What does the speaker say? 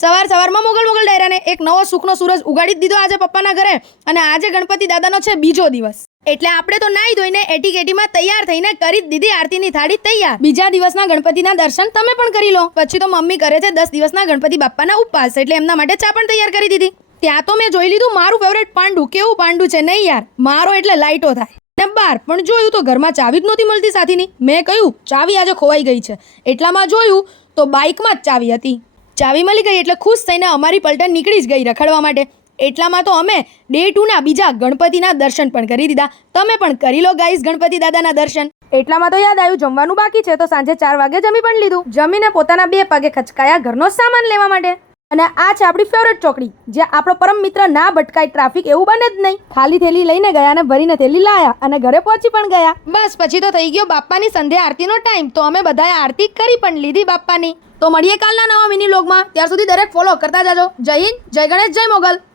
સવારમાં મોગલ ડાયરાને એક નવો સુખનો સૂરજ ઉગાડી જ દીધો આજે પપ્પાના ઘરે. અને આજે ગણપતિ દાદાનો છે બીજો દિવસ, એટલે આપણે તો નાઈ ધોઈને એટીકેટીમાં તૈયાર થઈને કરી જ દીધી આરતીની થાળી તૈયાર. બીજા દિવસના ગણપતિના દર્શન તમે પણ કરી લો. પછી તો મમ્મી કરે છે 10 દિવસના ગણપતિ બાપ્પાના ઉપવાસ, એટલે એમના માટે ચા પણ તૈયાર કરી દીધી. ત્યાં તો મેં જોઈ લીધું મારું ફેવરેટ પાંડુ. કેવું પાંડુ છે નહીં યાર, મારો એટલે લાઈટો થાય. ને બાર પણ જોયું તો ઘરમાં ચાવી જ નહોતી મળતી સાથીની. મેં કહ્યું ચાવી આજે ખોવાઈ ગઈ છે. એટલામાં જોયું તો બાઇકમાં જ ચાવી હતી. ચાવી મળી ગઈ એટલે ખુશ થઈને અમારી પલટન નીકળી જ ગઈ રખડવા માટે. એટલામાં તો અમે ડે 2ના બીજા ગણપતિના દર્શન પણ કરી દીધા. તમે પણ કરી લો ગાઈસ ગણપતિ દાદાના દર્શન. એટલામાં તો યાદ આવ્યું જમવાનું બાકી છે, તો સાંજે 4 વાગે જમી પણ લીધું. જમીને પોતાના 2 પગે ખચકાયા ઘરનો સામાન લેવા માટે. અને આ છે આપણી ફેવરેટ ચોકડી, જ્યાં આપણો પરમ મિત્ર ના ભટકાય ટ્રાફિક એવું બને જ નહીં. ખાલી થેલી લઈને ગયા અને ભરીને થેલી લાયા અને ઘરે પહોંચી પણ ગયા. બસ પછી તો થઈ ગયો બાપ્પાની સંધ્યા આરતીનો ટાઈમ. તો અમે બધાએ આરતી કરી પણ લીધી બાપ્પાની. તો મળીએ કાલના નવા મિની વ્લોગમાં. ત્યાર સુધી દરેક ફોલો કરતા જાજો. જય હિન્દ, જય ગણેશ, જય મોગલ.